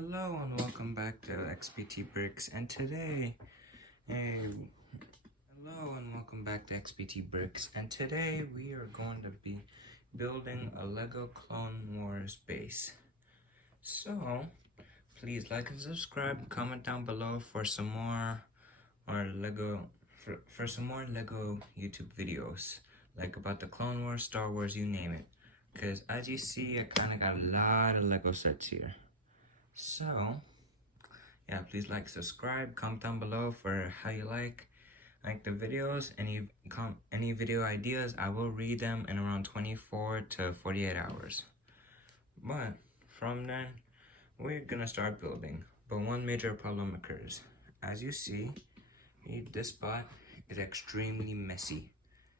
Hello and welcome back to XPT Bricks, and today, hello and welcome back to XPT Bricks, and today we are going to be building a Lego Clone Wars base. So, please like and subscribe, comment down below for some more for some more Lego YouTube videos, like about the Clone Wars, Star Wars, you name it. Because as you see, I kind of got a lot of Lego sets here. So, yeah, please like, subscribe, comment down below for how you like the videos. Any video ideas, I will read them in around 24 to 48 hours. But from then, we're gonna start building. But one major problem occurs. As you see, this spot is extremely messy.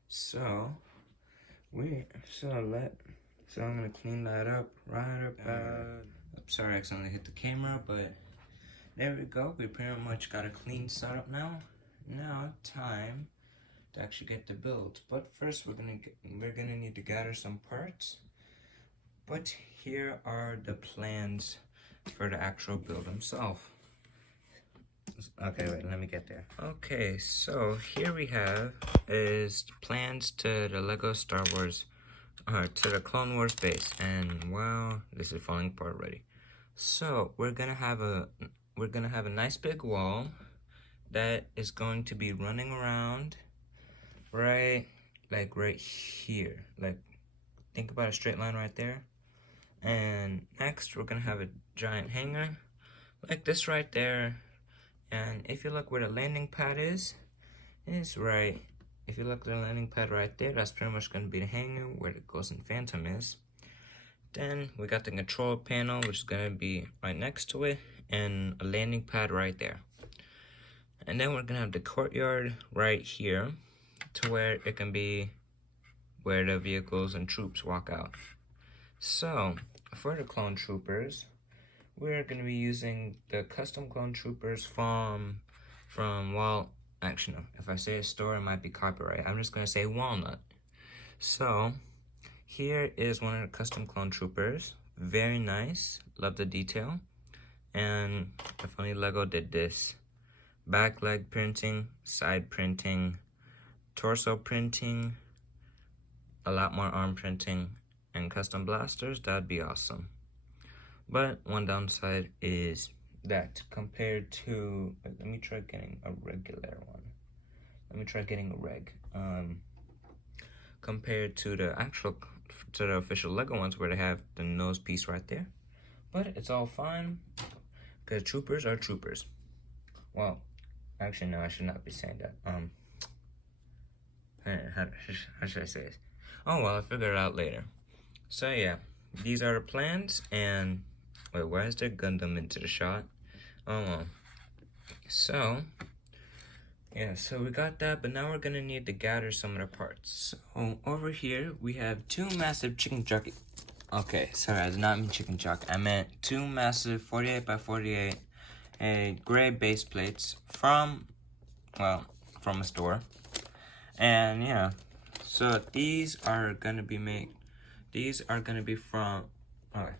So I'm gonna clean that up right about. Sorry, I accidentally hit the camera, but there we go. We pretty much got a clean setup now. Now time to actually get the build. But first, we're gonna need to gather some parts. But here are the plans for the actual build himself. Okay, wait, let me get there. Okay, so here we have is plans to the Lego Star Wars, to the Clone Wars base, and wow, this is falling apart already. So we're gonna have a nice big wall that is going to be running around right here. Like, think about a straight line right there. And next we're gonna have a giant hangar like this right there. And if you look where the landing pad is right. If you look at the landing pad right there, that's pretty much gonna be the hangar where the Ghost and Phantom is. Then we got the control panel, which is gonna be right next to it, and a landing pad right there. And then we're gonna have the courtyard right here, to where it can be where the vehicles and troops walk out. So for the clone troopers, we're gonna be using the custom clone troopers from well, actually no, if I say a store it might be copyright. I'm just gonna say Walnut. So here is one of the custom clone troopers. Very nice, love the detail. And if only Lego did this. Back leg printing, side printing, torso printing, a lot more arm printing, and custom blasters, that'd be awesome. But one downside is that compared to, let me try getting a regular one. Let me try getting a reg. Compared to the official Lego ones where they have the nose piece right there. But it's all fine, because troopers are troopers. Well, actually no, I should not be saying that. How should I say this? Oh well, I'll figure it out later. So yeah, these are the plans, and wait, why is there Gundam into the shot? Oh well. So yeah, so we got that, but now we're gonna need to gather some of the parts. So over here we have two massive chicken jockey. Okay, sorry, I did not mean chicken jock. I meant two massive 48 by 48 gray base plates from a store. And yeah, so these are gonna be from, okay,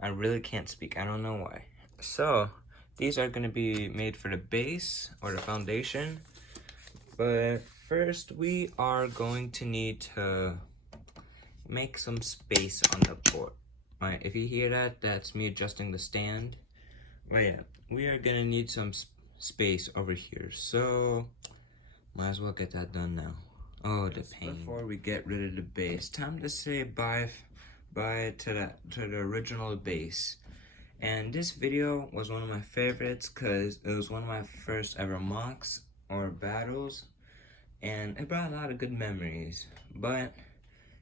I really can't speak, I don't know why. So these are gonna be made for the base or the foundation. But first we are going to need to make some space on the board. Alright, if you hear that, that's me adjusting the stand. But yeah, we are gonna need some space over here, so might as well get that done now. Oh, the pain. Before we get rid of the base, time to say bye to the original base. And this video was one of my favorites because it was one of my first ever mocks or battles, and it brought a lot of good memories. But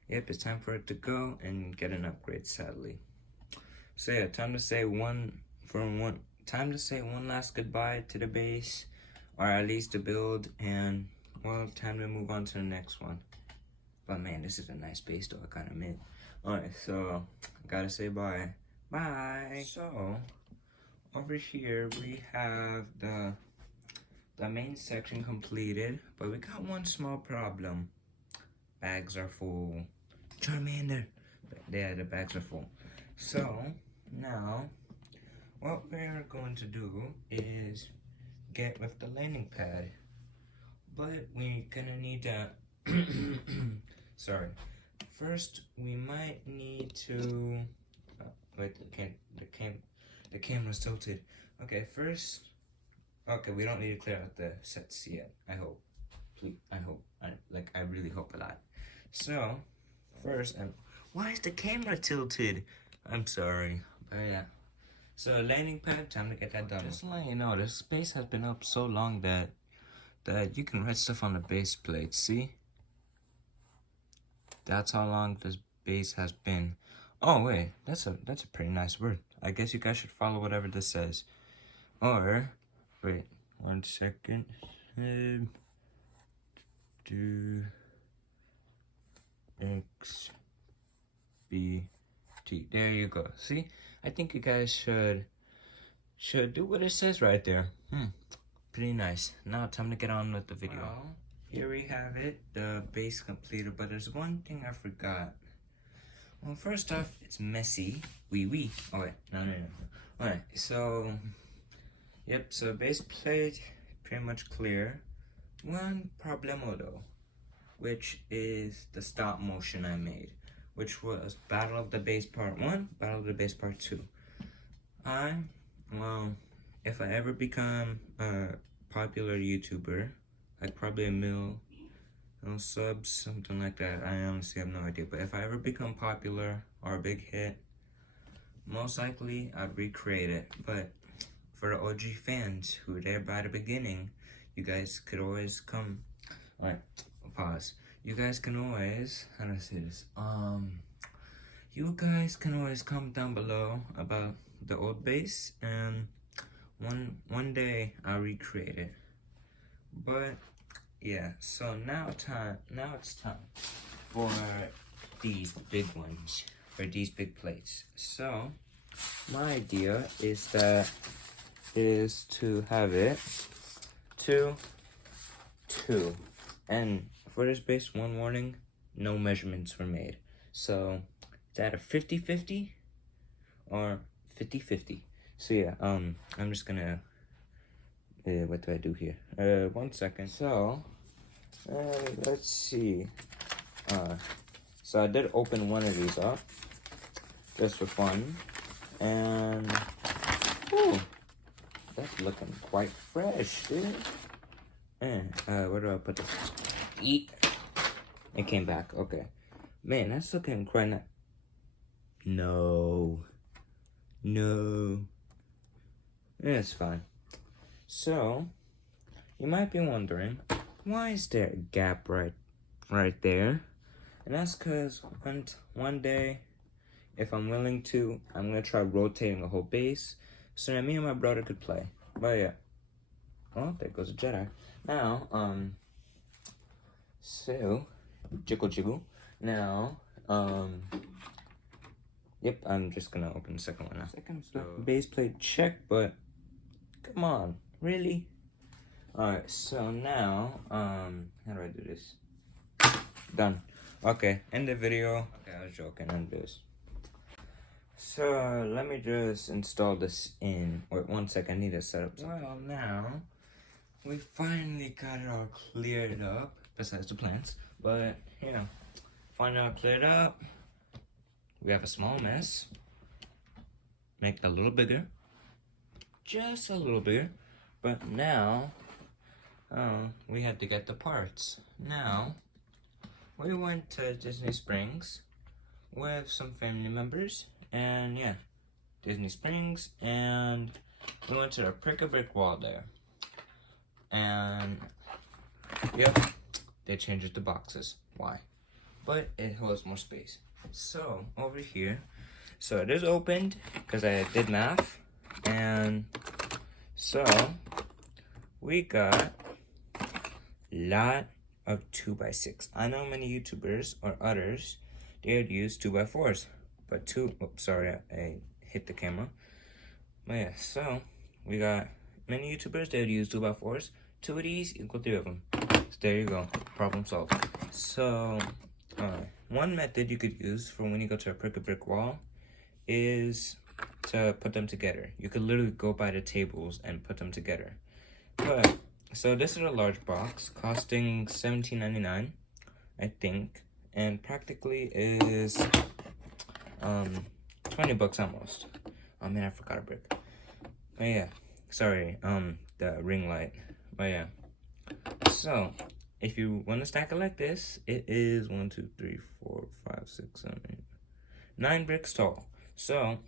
yep, it's time for it to go and get an upgrade, sadly. So yeah, time to say one last goodbye to the base, or at least the build, and well, time to move on to the next one. But man, this is a nice base though, I kind of meant. Alright, so gotta say bye. Bye. So over here we have the main section completed, but we got one small problem. Bags are full. Charmander. Yeah, the bags are full. So now what we're going to do is get with the landing pad, but we're gonna need to sorry, first we might need to wait, the camera's tilted. Okay, first, okay, we don't need to clear out the sets yet. I hope, please, I hope, I really hope a lot. So first, why is the camera tilted? I'm sorry, but yeah. So landing pad, time to get that done. Just letting you know, this base has been up so long that you can write stuff on the base plate. See? That's how long this base has been. Oh wait, that's a pretty nice word. I guess you guys should follow whatever this says. Or wait, 1 second. Do X B T. There you go. See? I think you guys should do what it says right there. Pretty nice. Now time to get on with the video. Well, here we have it, the base completed, but there's one thing I forgot. Well, first off, it's messy. Wee. Oh wait, no. Alright, so yep, so base plate pretty much clear. One problemo though, which is the stop motion I made, which was Battle of the Base Part 1, Battle of the Base Part 2. Well, if I ever become a popular YouTuber, like probably a million subs, something like that, I honestly have no idea, but if I ever become popular or a big hit, most likely I'd recreate it. But for the OG fans who were there by the beginning, you guys could always come, alright, pause. You guys can always, how do I say this? You guys can always comment down below about the old base, and one day I'll recreate it. But yeah, so now it's time for these big ones, for these big plates. So my idea is to have it 2, 2, and for this base, one warning, no measurements were made. So is that a 50-50 or 50-50? So yeah, I'm just gonna what do I do here? 1 second. So let's see. So I did open one of these up just for fun, and ooh, that's looking quite fresh, dude. Where do I put this? Eat. It came back. Okay, man, that's looking quite nice. No, it's fine. So you might be wondering, why is there a gap right there? And that's because one day, if I'm willing to, I'm gonna try rotating the whole base so that me and my brother could play. But yeah. Oh, there goes a Jedi. Now, so jiggle. Now, yep, I'm just gonna open the second one now. So base plate check, but come on, really? Alright, so now, how do I do this? Done. Okay, end the video. Okay, I was joking, end this. So, let me just install this in. Wait, 1 second, I need to set up something. Well, now, we finally got it all cleared up, besides the plants. But, you know, finally all cleared up. We have a small mess. Make it a little bigger. Just a little bigger. But now, we had to get the parts. Now, we went to Disney Springs with some family members, and yeah, Disney Springs, and we went to the Brick Wall there. And, yep, they changed the boxes. Why? But it holds more space. So, over here, so it is opened, because I did math, and so, we got a lot of 2x6. I know many YouTubers or others, they would use 2x4s, but sorry, I hit the camera. But yeah, so we got many YouTubers, they would use 2x4s. 2 of these equal 3 of them. So there you go, problem solved. So, one method you could use for when you go to a brick wall is to put them together. You could literally go by the tables and put them together. But so this is a large box costing $17.99, I think, and practically is 20 bucks almost. Oh man, I forgot a brick. Oh yeah, sorry, the ring light. But yeah, so if you want to stack it like this, it is 1, 2, 3, 4, 5, 6, 7, 8, 9 bricks tall. So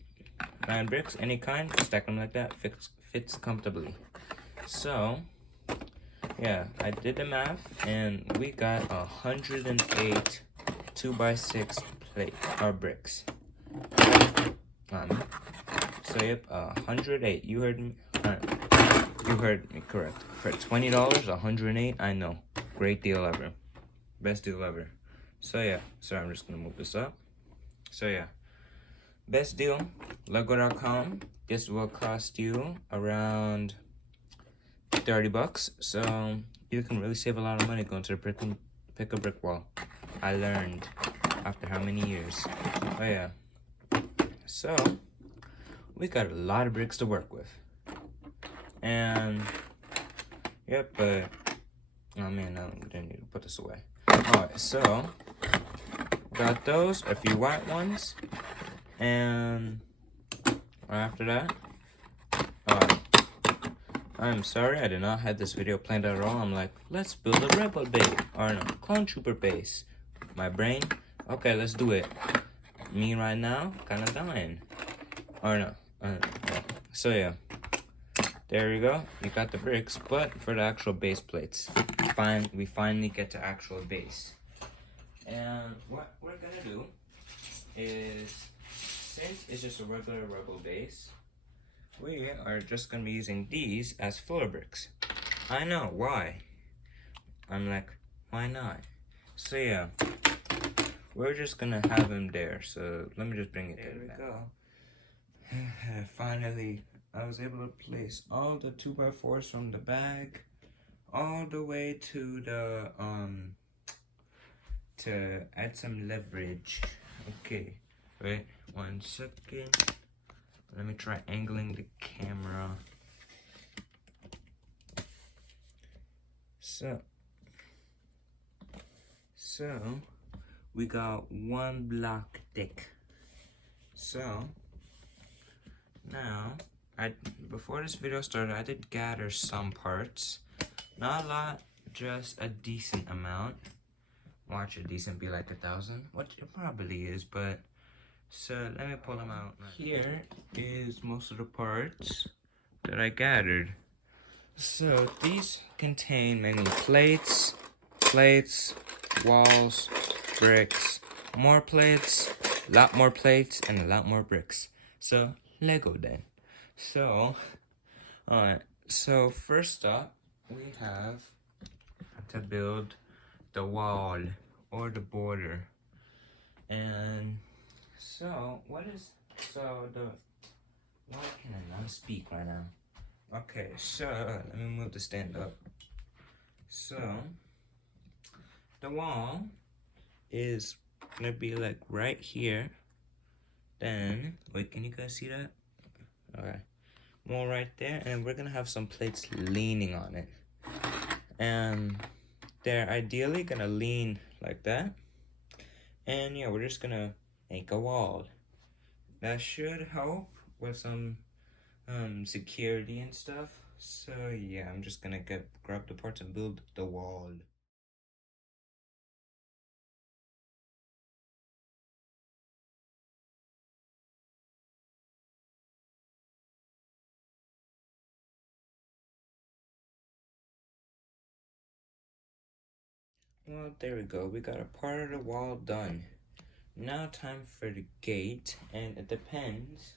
9 bricks, any kind, stack them like that, fits comfortably. So yeah, I did the math, and we got 108 2x6 bricks. So yep, 108. You heard me. You heard me correct. For $20, 108. I know, great deal ever, best deal ever. So yeah, sorry, I'm just gonna move this up. So yeah, best deal, Lego.com. This will cost you around 30 bucks. So you can really save a lot of money going to the pick a brick wall. I learned after how many years. Oh yeah. So we got a lot of bricks to work with. And yep, but oh man, I didn't need to put this away. Alright, so got those, a few white ones, and after that, I'm sorry, I did not have this video planned at all. I'm like, let's build a rebel base, or no, clone trooper base. My brain, okay, let's do it. Me right now, kind of dying. Or no, so yeah, there you go. You got the bricks, but for the actual base plates, we finally get to actual base. And what we're gonna do is, since it's just a regular rebel base, we are just gonna be using these as filler bricks. I know, why? I'm like, why not? So yeah, we're just gonna have them there. So let me just bring it there. There we go. Finally, I was able to place all the 2x4s from the bag all the way to the to add some leverage. Okay, wait 1 second. Let me try angling the camera. So we got 1 block thick. So now, before this video started, I did gather some parts. Not a lot, just a decent amount. Watch a decent be like 1,000, which it probably is, but so let me pull them out. Here is most of the parts that I gathered. So these contain mainly plates, walls, bricks, more plates, a lot more plates, and a lot more bricks. So Lego then. So, alright, so first up, we have to build the wall or the border. And so, why can I not speak right now? Okay, so, let me move the stand up. So, the wall is gonna be like right here. Then, wait, can you guys see that? Okay, more right there, and we're gonna have some plates leaning on it. And they're ideally gonna lean like that. And yeah, we're just gonna make a wall. That should help with some security and stuff. So yeah, I'm just gonna grab the parts and build the wall. Well, there we go. We got a part of the wall done. Now time for the gate, and it depends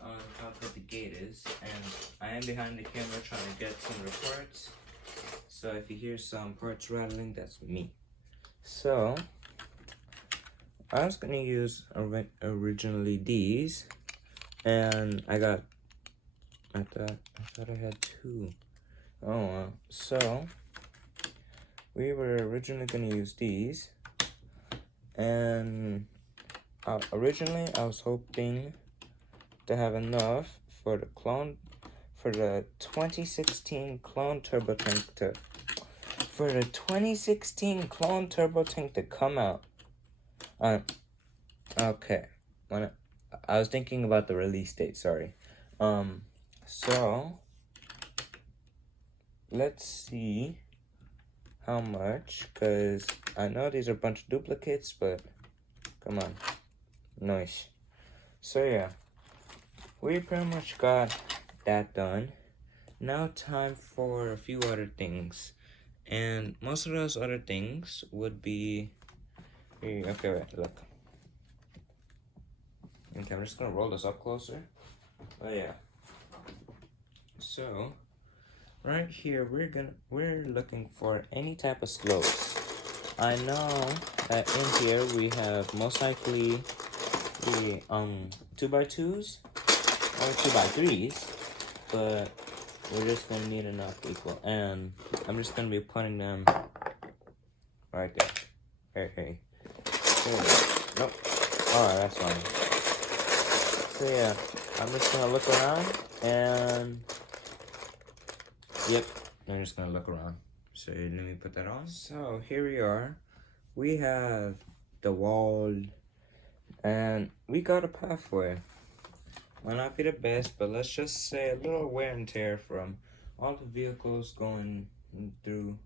on how good the gate is. And I am behind the camera trying to get some of the parts. So if you hear some parts rattling, that's me. So I was gonna use originally these, and I thought I had 2. Oh well. So we were originally gonna use these, and originally I was hoping to have enough for the 2016 clone turbo tank to come out. Okay. I was thinking about the release date, sorry. So let's see how much, because I know these are a bunch of duplicates, but come on. Nice. So yeah, we pretty much got that done. Now time for a few other things. And most of those other things would be... Okay, wait, look. Okay, I'm just gonna roll this up closer. Oh yeah. So, right here, we're looking for any type of slopes. I know that in here we have most likely the 2x2s or 2x3s, but we're just gonna need enough equal, and I'm just gonna be putting them right there. Hey. Nope. Alright, that's fine. So yeah, I'm just gonna look around and yep, I'm just gonna look around. So let me put that on. So here we are. We have the wall and we got a pathway. Might not be the best, but let's just say a little wear and tear from all the vehicles going through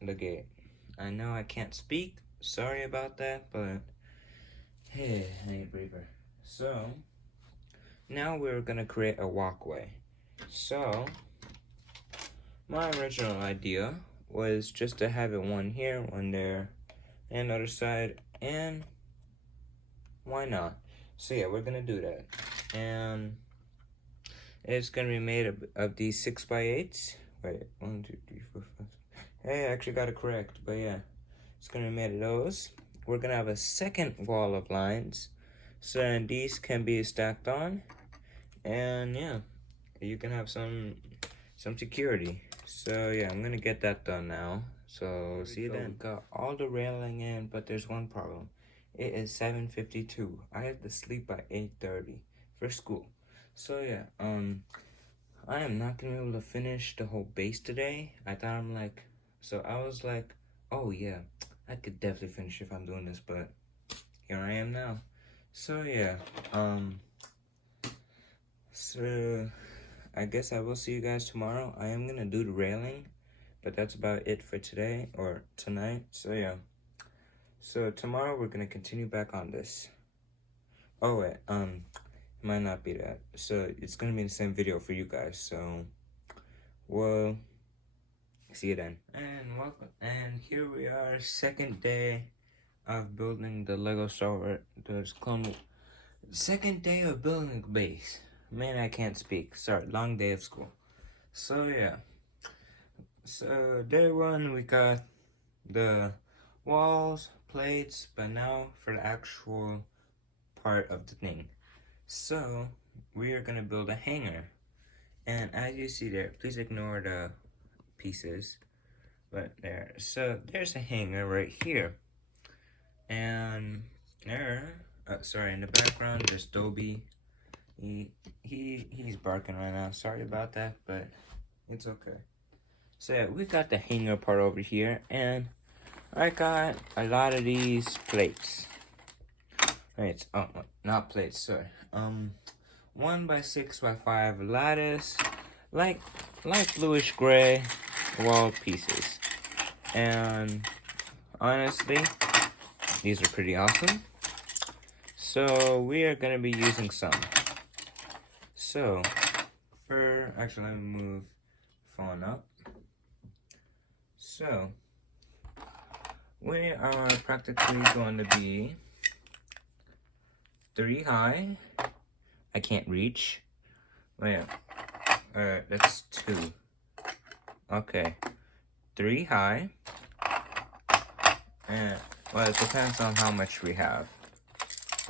the gate. I know I can't speak, sorry about that, but hey, I ain't breather. So now we're gonna create a walkway. So my original idea was just to have it one here, one there, and other side, and why not? So yeah, we're gonna do that. And it's gonna be made of these 6x8s. Wait, 1, 2, 3, 4, 5. Hey, I actually got it correct, but yeah. It's gonna be made of those. We're gonna have a second wall of lines. So then these can be stacked on. And yeah, you can have some security. So yeah, I'm gonna get that done now. So see you then. Got all the railing in, but there's one problem. It is 7:52. I had to sleep by 8:30 for school. So yeah, I am not gonna be able to finish the whole base today. I was like, oh yeah, I could definitely finish if I'm doing this, but here I am now. So yeah, so I guess I will see you guys tomorrow. I am gonna do the railing, but that's about it for today or tonight. So yeah, so tomorrow we're gonna continue back on this. Oh wait, it might not be that. So it's gonna be the same video for you guys. So, well, see you then. And welcome. And here we are, second day of building the Lego Star Wars. Second day of building the base. Man, I can't speak. Sorry, long day of school. So yeah. So day one, we got the walls, plates, but now for the actual part of the thing. So we are gonna build a hangar. And as you see there, please ignore the pieces. But there, so there's a hangar right here. And there, sorry, in the background there's Dobby. He's barking right now. Sorry about that, but it's okay. So yeah, we got the hangar part over here, and I got a lot of these plates. Wait, oh, not plates, sorry. 1x6x5 lattice, like bluish gray wall pieces. And honestly, these are pretty awesome. So we are gonna be using some. So actually let me move phone up. So we are practically going to be 3 high. I can't reach. Wait, that's 2. Okay, 3 high. And well, it depends on how much we have.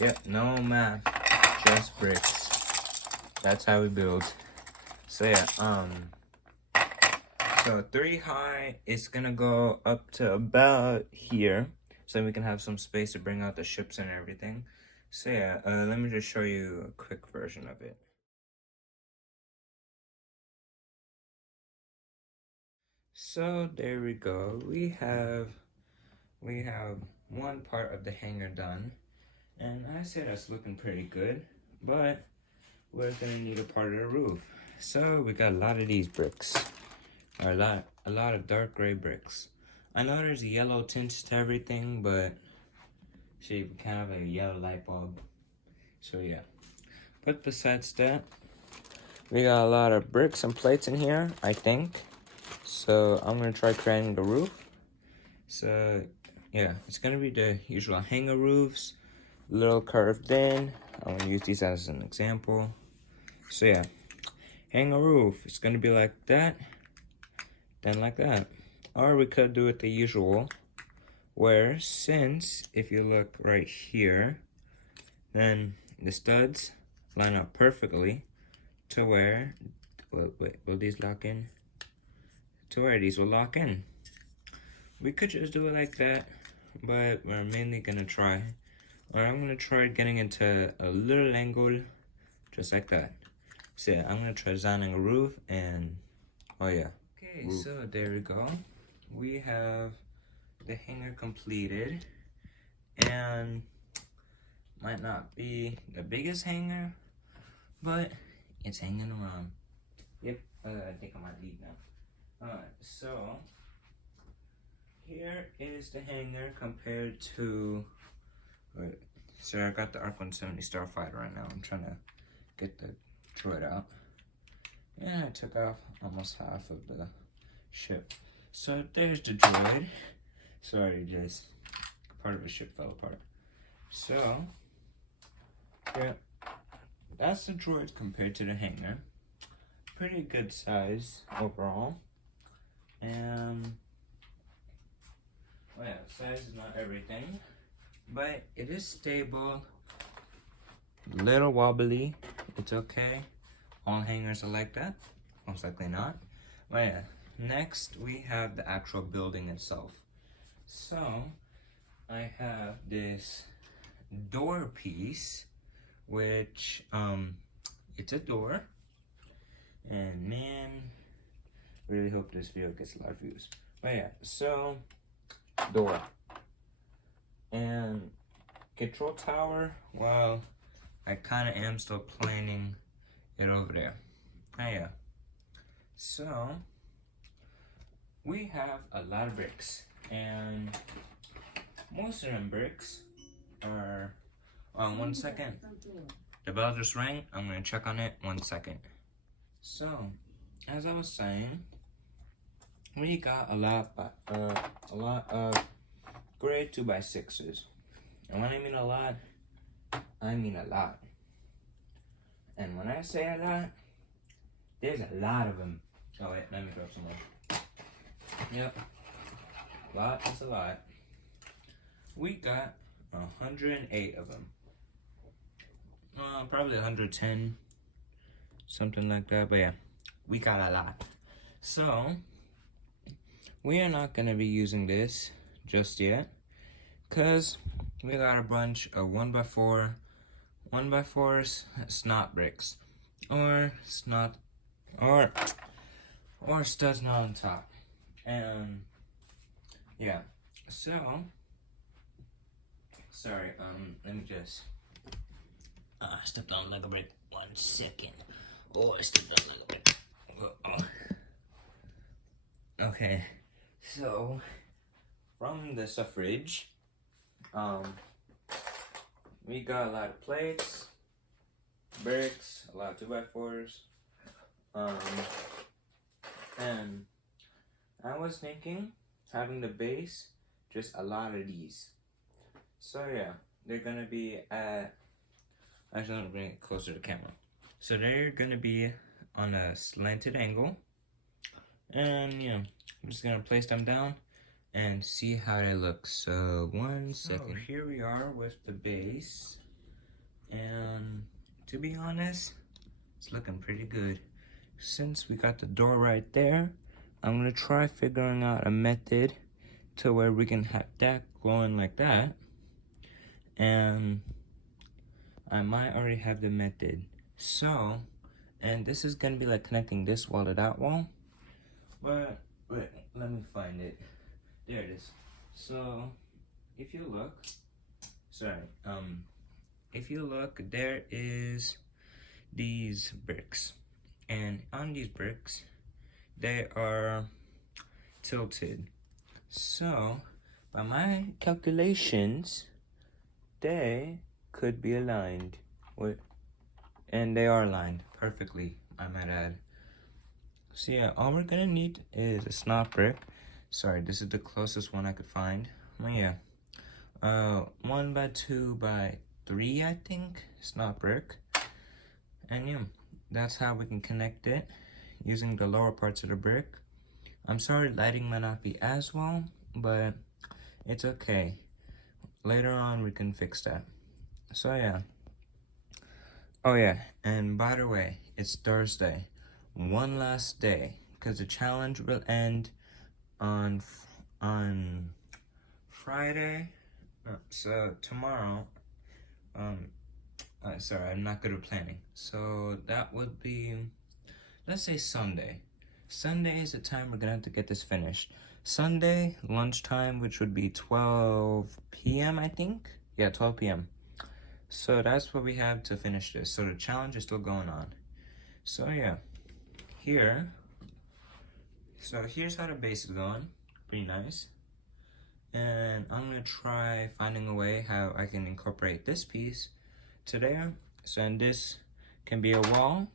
Yep, no math, just bricks. That's how we build. So yeah, so 3 high is gonna go up to about here, so we can have some space to bring out the ships and everything. So yeah, let me just show you a quick version of it. So there we go. We have one part of the hanger done, and I say that's looking pretty good, but we're gonna need a part of the roof. So we got a lot of these bricks, or a lot of dark gray bricks. I know there's a yellow tint to everything, but see, kind of a yellow light bulb. So yeah, but besides that, we got a lot of bricks and plates in here, I think. So I'm gonna try creating the roof. So yeah, it's gonna be the usual hanger roofs, little curved in. I'm gonna use these as an example. So yeah, hanger roof, it's gonna be like that, then like that. Or we could do it the usual, where since if you look right here, then the studs line up perfectly to where, wait, will these lock in? To where these will lock in. We could just do it like that, but we're mainly gonna try, or I'm gonna try getting into a little angle, just like that. So yeah, I'm gonna try designing a roof, and oh yeah. Okay, roof. So there we go. We have the hanger completed, and might not be the biggest hanger, but it's hanging around. Yep, I think I might leave now. Alright, so here is the hanger compared to, wait, so I got the Arc 170 Starfighter right now. I'm trying to get the droid out. And I took off almost half of the ship. So there's the droid. Sorry, just part of the ship fell apart. So, yeah, that's the droid compared to the hanger. Pretty good size overall. And, well, yeah, size is not everything, but it is stable. Little wobbly, it's okay. All hangers are like that. Most likely not. But yeah, next we have the actual building itself. So I have this door piece, which it's a door, and man, really hope this video gets a lot of views. But yeah, so door and control tower. Well, I kind of am still planning it over there. Oh yeah. So we have a lot of bricks, and most of them bricks are. One second. The bell just rang. I'm gonna check on it. 1 second. So, as I was saying, we got a lot of gray 2x6s, and when I mean a lot, I mean a lot. And when I say a lot, there's a lot of them. Oh wait, let me grab some more. Yep, a lot is a lot. We got 108 of them. Probably 110, something like that. But yeah, we got a lot. So we are not gonna be using this just yet, cause we got a bunch of 1x4s, snot bricks, or snot, or studs not on top. And yeah, so sorry, let me just stepped on like a brick. 1 second. Oh, I stepped on like a brick. Okay, so from the suffrage, we got a lot of plates, bricks, a lot of 2x4s, and I was thinking having the base, just a lot of these. So yeah, they're gonna be at, actually I'm gonna bring it closer to the camera. So they're gonna be on a slanted angle, and yeah, I'm just gonna place them down and see how they look. So 1 second. So here we are with the base, and to be honest, it's looking pretty good. Since we got the door right there, I'm gonna try figuring out a method to where we can have that going like that, and I might already have the method. So, and this is gonna be like connecting this wall to that wall. But wait, let me find it. There it is. So, if you look, sorry, if you look, there is these bricks, and on these bricks, they are tilted. So, by my calculations, they could be aligned. Wait, and they are aligned perfectly, I might add. So yeah, all we're gonna need is a snot brick. Sorry, this is the closest one I could find. Oh yeah, 1 by 2 by 3, I think, snot brick. And yeah, that's how we can connect it using the lower parts of the brick. I'm sorry lighting might not be as well, but it's okay. Later on we can fix that. So yeah. Oh yeah, and by the way, it's Thursday. One last day, because the challenge will end on Friday. So tomorrow, sorry, I'm not good at planning. So that would be, let's say Sunday. Sunday is the time we're gonna have to get this finished. Sunday, lunchtime, which would be 12 p.m., I think? Yeah, 12 p.m. So that's what we have to finish this. So the challenge is still going on. So yeah, here's how the base is going. Pretty nice. And I'm gonna try finding a way how I can incorporate this piece to there. So and this can be a wall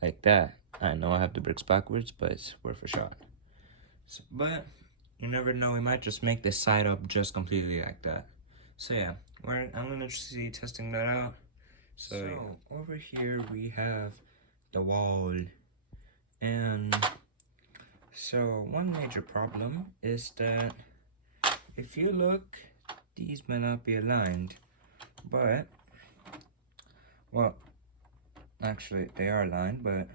like that. I know I have the bricks backwards, but it's worth a shot. So, but you never know, we might just make this side up just completely like that. So yeah, I'm gonna see testing that out. So over here we have the wall, and so one major problem is that if you look, these may not be aligned, but, well, actually they are aligned, but,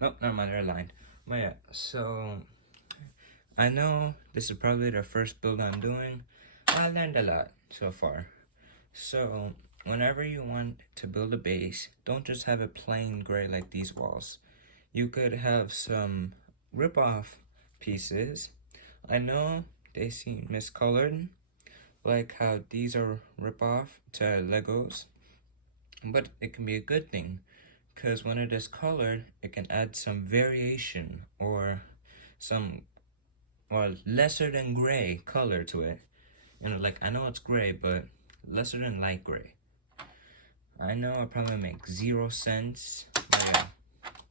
nope, never mind, they're aligned. But yeah, so I know this is probably the first build I'm doing. I learned a lot so far. So whenever you want to build a base, don't just have it plain gray like these walls. You could have some rip-off pieces. I know they seem miscolored, like how these are rip-off to Legos, but it can be a good thing, because when it is colored, it can add some variation or some, well, lesser than gray color to it. You know, like, I know it's gray, but lesser than light gray. I know it probably makes 0 sense, but yeah.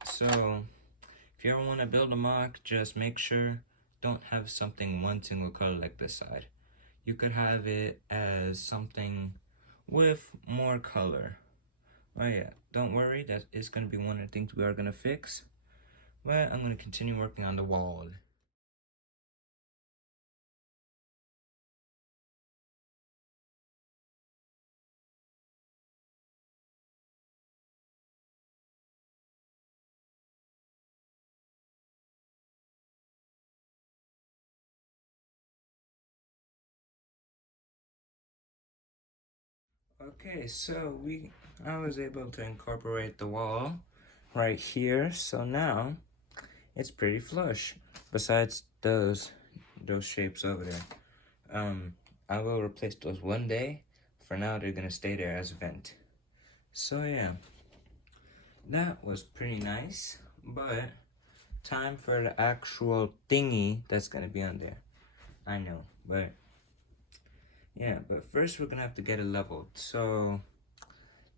So if you ever want to build a mock, just make sure don't have something one single color like this side. You could have it as something with more color. Oh yeah, don't worry, that is going to be one of the things we are going to fix. But I'm going to continue working on the wall. Okay, so I was able to incorporate the wall right here, so now it's pretty flush. Besides those shapes over there. I will replace those one day. For now, they're gonna stay there as a vent. So yeah, that was pretty nice, but time for the actual thingy that's gonna be on there. I know, but yeah, but first we're gonna have to get it leveled. So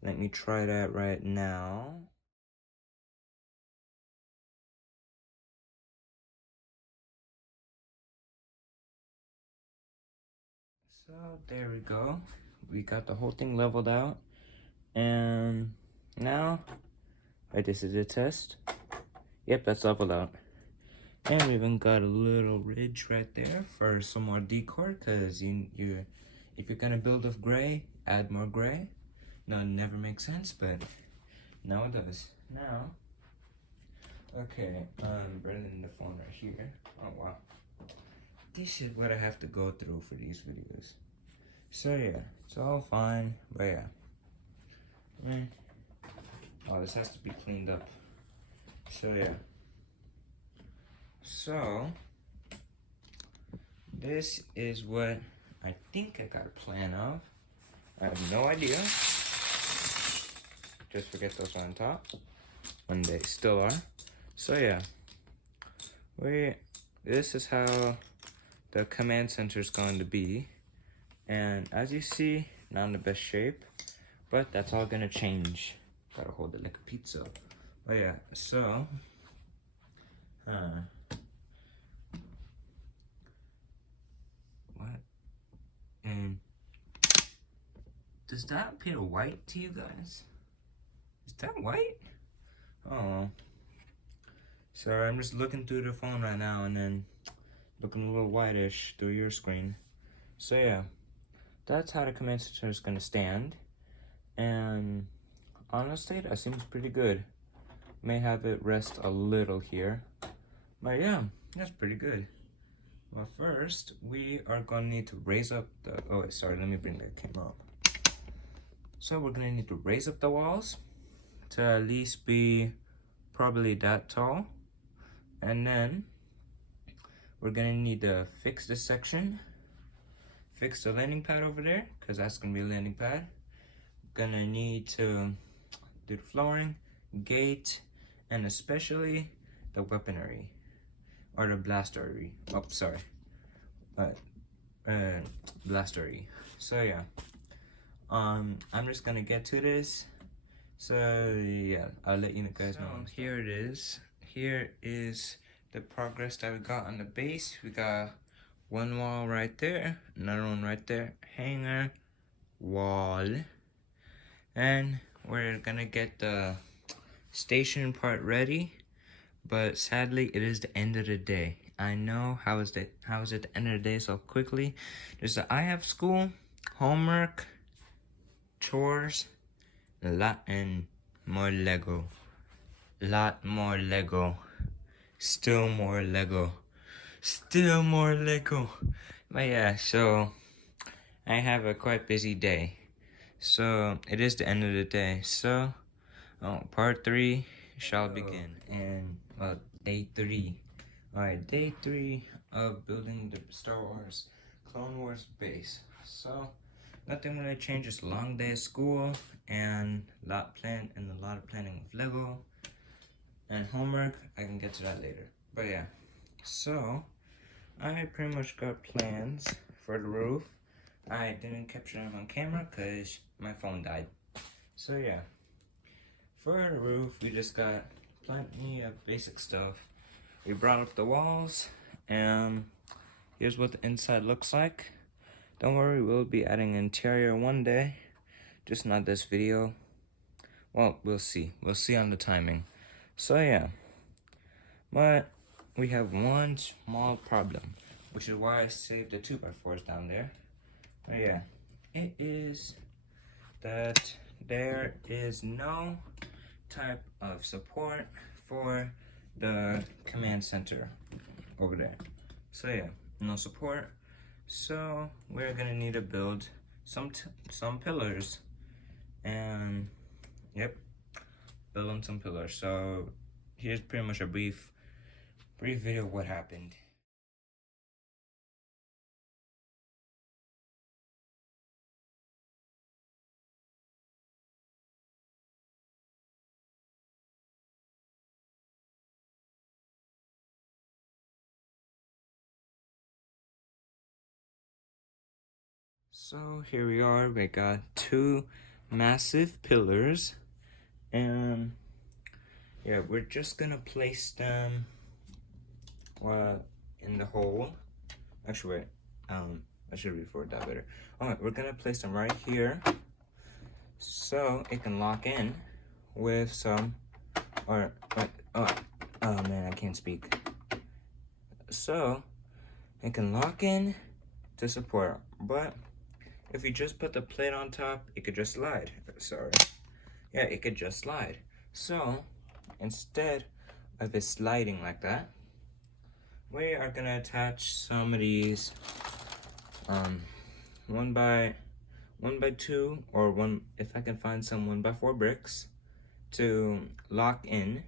let me try that right now. So there we go. We got the whole thing leveled out. And now, right, this is a test. Yep, that's leveled out. And we even got a little ridge right there for some more decor, because if you're gonna build with gray, add more gray. No, it never makes sense, but now it does. Now, okay, I'm bringing the phone right here. Oh wow. This is what I have to go through for these videos. So yeah, it's all fine, but yeah. Oh, this has to be cleaned up. So yeah. So this is what I think I got a plan of. I have no idea. Just forget those on top when they still are. So yeah, this is how the command center is going to be. And as you see, not in the best shape, but that's all gonna change. Gotta hold it like a pizza. Oh yeah, so, what? And does that appear white to you guys? Is that white? Oh, sorry, I'm just looking through the phone right now and then looking a little whitish through your screen. So yeah, that's how the command center is gonna stand. And honestly, that seems pretty good. May have it rest a little here, but yeah, that's pretty good. Well, first we are gonna need to raise up the, oh wait, sorry, let me bring that camera up. So we're gonna need to raise up the walls to at least be probably that tall, and then we're gonna need to fix this section, fix the landing pad over there, because that's gonna be a landing pad. Gonna need to do the flooring, gate, and especially the weaponry, or the blastery. Oh, sorry, blastery. So yeah, I'm just gonna get to this. So yeah, I'll let you guys know. Here it is. Here is the progress that we got on the base. We got one wall right there, another one right there, hanger, wall, and we're gonna get the station part ready. But sadly, it is the end of the day. I know, how is it the end of the day so quickly? I have school, homework, chores, a lot, and more Lego. Lot more Lego. Still more Lego. Still more Lego. But yeah, so I have a quite busy day. So it is the end of the day. So part 3 shall begin. And day 3. Alright, day 3 of building the Star Wars Clone Wars base. So nothing really changes. Long day of school and a lot of planning of Lego and homework. I can get to that later. But yeah, so I pretty much got plans for the roof. I didn't capture them on camera because my phone died. So yeah, for the roof we just got plenty of basic stuff. We brought up the walls, and here's what the inside looks like. Don't worry, we'll be adding interior one day, just not this video. Well, we'll see. We'll see on the timing. So yeah, but we have one small problem, which is why I saved the 2x4s down there. But yeah, it is that there is no type of support for the command center over there. So yeah, no support. So we're gonna need to build some pillars, and yep, building some pillars. So here's pretty much a brief video of what happened. So here we are. We got 2 massive pillars, and yeah, we're just gonna place them in the hole. Actually, wait, I should reword that better. Alright, we're gonna place them right here so it can lock in with some, or like, oh man, I can't speak. So it can lock in to support, but if you just put the plate on top, it could just slide. Sorry. Yeah, it could just slide. So instead of it sliding like that, we are gonna attach some of these 1 by 2, or one, if I can find some 1 by 4 bricks to lock in.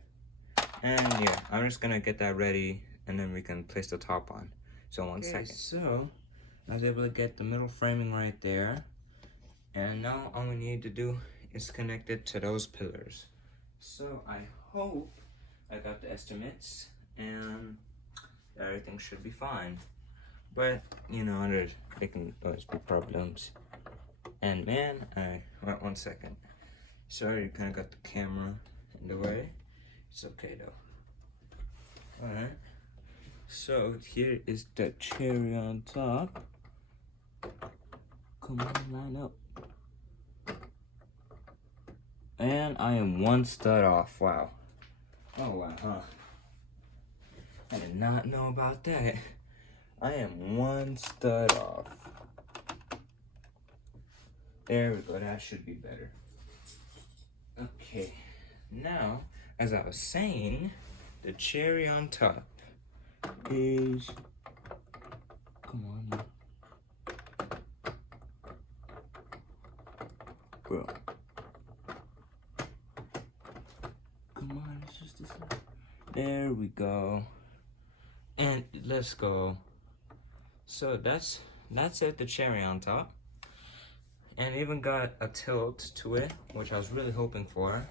And yeah, I'm just gonna get that ready and then we can place the top on. So one second. So I was able to get the middle framing right there. And now all we need to do is connect it to those pillars. So I hope I got the estimates and everything should be fine. But you know, there can always be problems. And man, wait 1 second. Sorry, I kind of got the camera in the way. It's okay though. Alright. So here is the cherry on top. Come on, line up. And I am 1 stud off. Wow. Oh wow, huh? I did not know about that. I am 1 stud off. There we go, that should be better. Okay, now, as I was saying, the cherry on top is, come on now. Bro. Come on, it's just this one. There we go. And let's go. So that's it, the cherry on top. And even got a tilt to it, which I was really hoping for.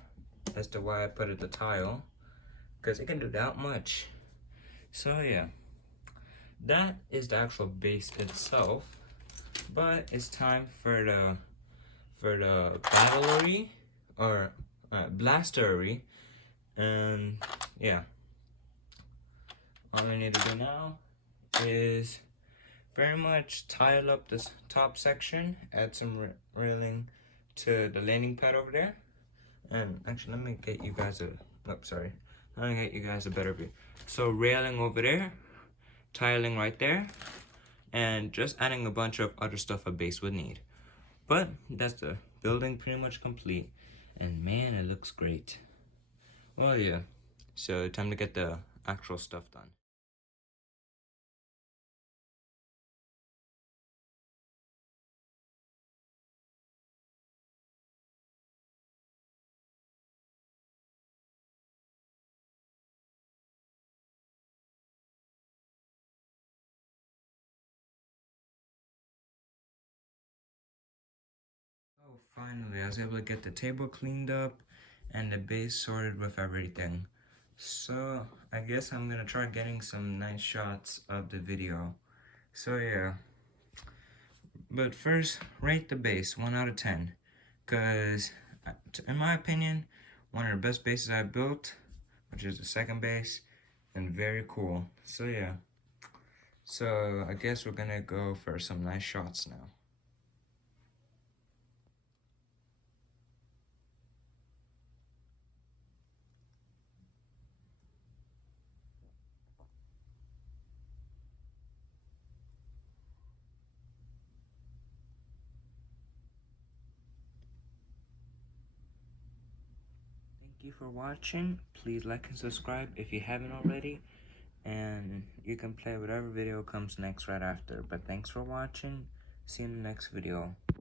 As to why I put it the tile, because it can do that much. So yeah, that is the actual base itself. But it's time for the battlery or blastery, and yeah. All we need to do now is very much tile up this top section, add some railing to the landing pad over there. And actually, let me get you guys let me get you guys a better view. So railing over there, tiling right there, and just adding a bunch of other stuff a base would need. But that's the building pretty much complete. And man, it looks great. Well, yeah. So time to get the actual stuff done. Oh, finally, I was able to get the table cleaned up and the base sorted with everything. So, I guess I'm gonna try getting some nice shots of the video. So yeah. But first, rate the base 1 out of 10. Because, in my opinion, one of the best bases I built, which is the second base, and very cool. So yeah. So, I guess we're gonna go for some nice shots now. Thank you for watching. Please like and subscribe if you haven't already. And you can play whatever video comes next right after. But thanks for watching. See you in the next video.